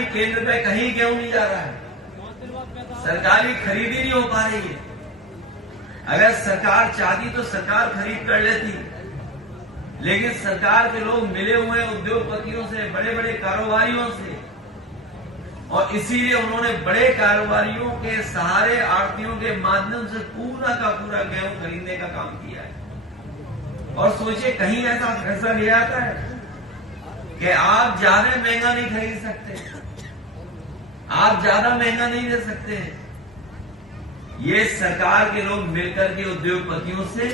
सरकारी केंद्र पे कहीं गेहूं नहीं जा रहा है, सरकारी खरीदी नहीं हो पा रही है। अगर सरकार चाहती तो सरकार खरीद कर लेती, लेकिन सरकार के लोग मिले हुए उद्योगपतियों से, बड़े बड़े कारोबारियों से, और इसीलिए उन्होंने बड़े कारोबारियों के सहारे, आड़तियों के माध्यम से पूरा का पूरा गेहूं खरीदने का काम किया है। और सोचिए, कहीं ऐसा फैसला लिया जाता है कि आप ज्यादा महंगा नहीं खरीद सकते, आप ज्यादा महंगा नहीं दे सकते। ये सरकार के लोग मिलकर के उद्योगपतियों से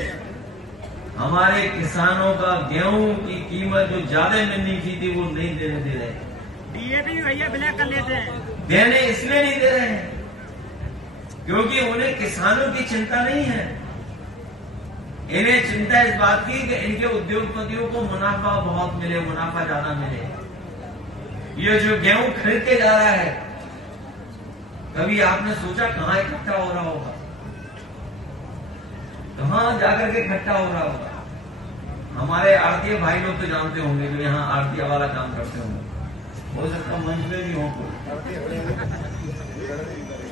हमारे किसानों का गेहूं की कीमत जो ज्यादा मिलनी थी वो नहीं देने दे रहे हैं। डीएपी भैया ब्लैक कर लेते हैं, देने इसलिए नहीं दे रहे हैं क्योंकि उन्हें किसानों की चिंता नहीं है। इन्हें चिंता इस बात की कि इनके उद्योगपतियों को मुनाफा बहुत मिले, मुनाफा ज्यादा मिले। ये जो गेहूं खरीद के जा रहा है, कभी आपने सोचा कहां इकट्ठा हो रहा होगा, कहां जाकर के इकट्ठा हो रहा होगा? हमारे आड़तीय भाई लोग तो जानते होंगे, जो यहाँ आड़तीय वाला काम करते होंगे, हो सकता मंच में भी हो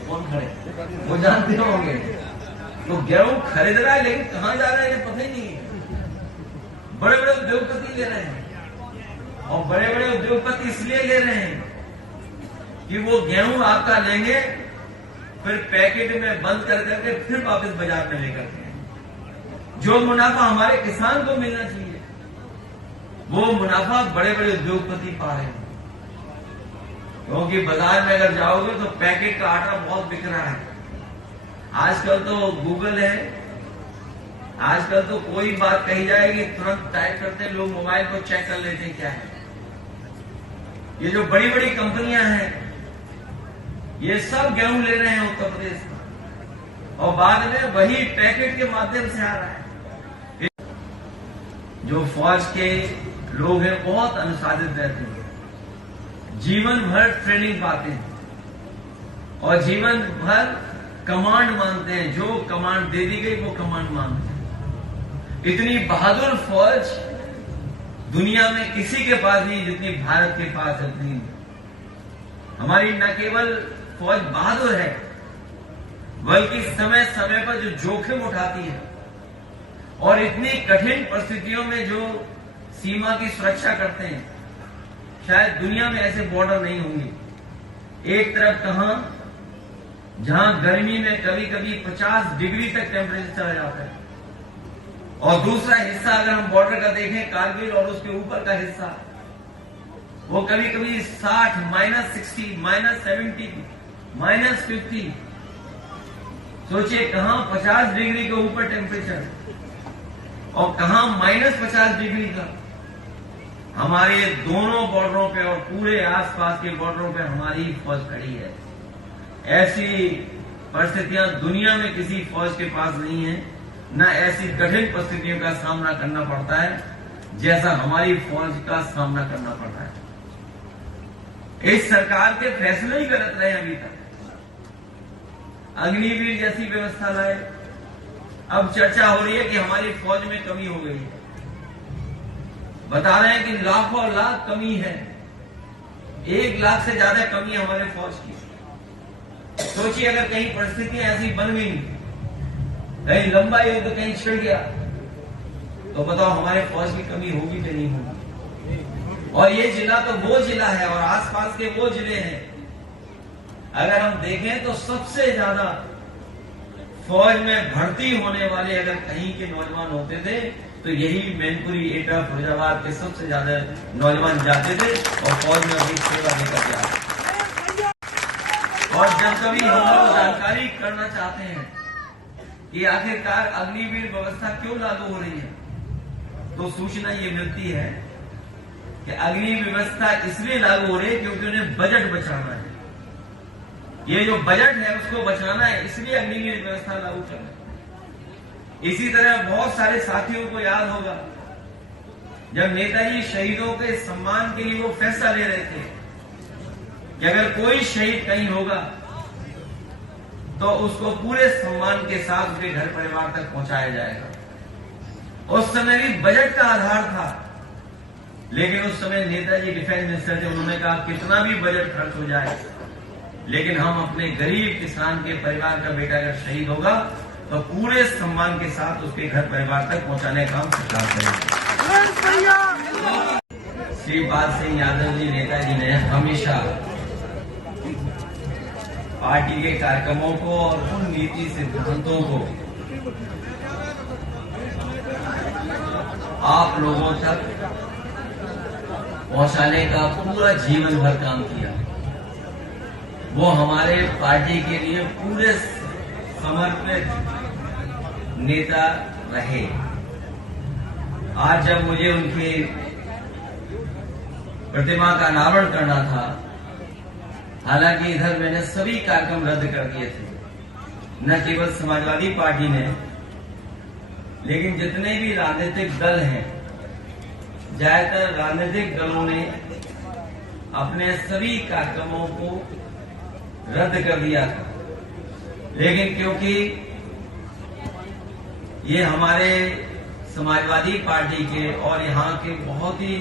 कौन खड़े, वो जानते होंगे। तो गेहूं खरीद रहा है, लेकिन कहां जा रहा है ये पता ही नहीं है। बड़े बड़े उद्योगपति ले रहे हैं, और बड़े बड़े उद्योगपति इसलिए ले रहे हैं कि वो गेहूं आपका लेंगे, फिर पैकेट में बंद कर करके फिर वापस बाजार में लेकर के जो मुनाफा हमारे किसान को मिलना चाहिए, वो मुनाफा बड़े बड़े उद्योगपति पा रहे हैं। क्योंकि बाजार में अगर जाओगे तो पैकेट का आटा बहुत बिक रहा है। आजकल तो गूगल है, आजकल तो कोई बात कही जाएगी तुरंत टाइप करते हैं लोग, मोबाइल को चेक कर लेते हैं क्या है। ये जो बड़ी बड़ी कंपनियां हैं, ये सब गेहूं ले रहे हैं उत्तर प्रदेश में, और बाद में वही पैकेट के माध्यम से आ रहा है। जो फौज के लोग हैं बहुत अनुशासित रहते हैं, जीवन भर ट्रेनिंग पाते हैं और जीवन भर कमांड मानते हैं। जो कमांड दे दी गई वो कमांड मानते हैं। इतनी बहादुर फौज दुनिया में किसी के पास नहीं जितनी भारत के पास है। इतनी हमारी न केवल फौज बहादुर है, बल्कि समय समय पर जो जोखिम उठाती है और इतनी कठिन परिस्थितियों में जो सीमा की सुरक्षा करते हैं, शायद दुनिया में ऐसे बॉर्डर नहीं होंगे। एक तरफ कहां, जहां गर्मी में कभी कभी 50 डिग्री तक टेम्परेचर चला जाता है, और दूसरा हिस्सा अगर हम बॉर्डर का देखें, कारगिल और उसके ऊपर का हिस्सा, वो कभी कभी 60, -60, -70, -50। सोचिए, कहां 50 डिग्री के ऊपर टेम्परेचर और कहां -50 डिग्री का। हमारे दोनों बॉर्डरों पे और पूरे आसपास के बॉर्डरों पे हमारी फौज खड़ी है। ऐसी परिस्थितियां दुनिया में किसी फौज के पास नहीं है, न ऐसी कठिन परिस्थितियों का सामना करना पड़ता है जैसा हमारी फौज का सामना करना पड़ रहा है। इस सरकार के फैसले ही गलत रहे अभी तक। अग्निवीर जैसी व्यवस्था लाए, अब चर्चा हो रही है कि हमारी फौज में कमी हो गई है। बता रहे हैं कि लाखों लाख कमी है, 1 लाख से ज्यादा कमी है हमारे फौज की। सोचिए, अगर कहीं परिस्थितियां ऐसी बन गई, कहीं लंबा युद्ध कहीं छिड़ गया, तो बताओ हमारे फौज की कमी होगी कि नहीं होगी? और ये जिला तो वो जिला है और आसपास के वो जिले हैं, अगर हम देखें तो सबसे ज्यादा फौज में भर्ती होने वाले अगर कहीं के नौजवान होते थे तो यही मैनपुरी, एटा, फिरोजाबाद के सबसे ज्यादा नौजवान जाते थे और फौज में अपनी सेवा लेकर जाते। और जब कभी हम लोग जानकारी करना चाहते हैं कि आखिरकार अग्निवीर व्यवस्था क्यों लागू हो रही है, तो सूचना ये मिलती है कि अग्निवीर व्यवस्था इसलिए लागू हो रही है क्योंकि उन्हें बजट बचाना है। ये जो बजट है उसको बचाना है, इसलिए अग्निवीर व्यवस्था लागू करना है। इसी तरह बहुत सारे साथियों को याद होगा, जब नेताजी शहीदों के सम्मान के लिए वो फैसला ले रहे थे कि अगर कोई शहीद कहीं होगा तो उसको पूरे सम्मान के साथ उसके घर परिवार तक पहुंचाया जाएगा। उस समय भी बजट का आधार था लेकिन उस समय नेताजी डिफेंस मिनिस्टर थे, उन्होंने कहा कितना भी बजट खर्च हो जाए, लेकिन हम अपने गरीब किसान के परिवार का बेटा अगर शहीद होगा तो पूरे सम्मान के साथ उसके घर परिवार तक पहुंचाने का हम सरकार करेंगे। श्रीपाल सिंह यादव जी नेताजी ने हमेशा पार्टी के कार्यक्रमों को और उन नीति सिद्धांतों को आप लोगों तक पहुंचाने का पूरा जीवन भर काम किया। वो हमारे पार्टी के लिए पूरे समर्पित नेता रहे। आज जब मुझे उनकी प्रतिमा का अनावरण करना था, हालांकि इधर मैंने सभी कार्यक्रम रद्द कर दिए थे, न केवल समाजवादी पार्टी ने, लेकिन जितने भी राजनीतिक दल हैं, ज्यादातर राजनीतिक दलों ने अपने सभी कार्यक्रमों को रद्द कर दिया था। लेकिन क्योंकि ये हमारे समाजवादी पार्टी के और यहाँ के बहुत ही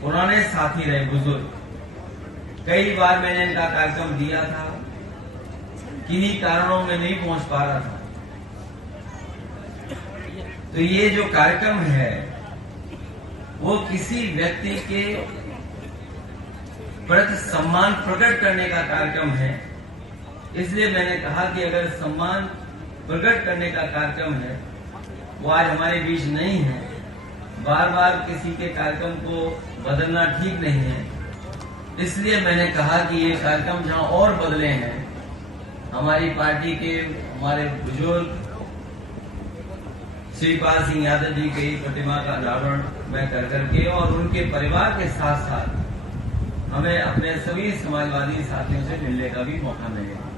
पुराने साथी रहे, बुजुर्ग, कई बार मैंने इनका कार्यक्रम दिया था, किन्हीं कारणों में नहीं पहुंच पा रहा था। तो ये जो कार्यक्रम है वो किसी व्यक्ति के प्रति सम्मान प्रकट करने का कार्यक्रम है। इसलिए मैंने कहा कि अगर सम्मान प्रकट करने का कार्यक्रम है, वो आज हमारे बीच नहीं है, बार बार किसी के कार्यक्रम को बदलना ठीक नहीं है। इसलिए मैंने कहा कि ये कार्यक्रम जहां और बदले हैं, हमारी पार्टी के हमारे बुजुर्ग श्रीपाल सिंह यादव जी की प्रतिमा का अनावरण मैं कर करके और उनके परिवार के साथ साथ हमें अपने सभी समाजवादी साथियों से मिलने का भी मौका मिलेगा।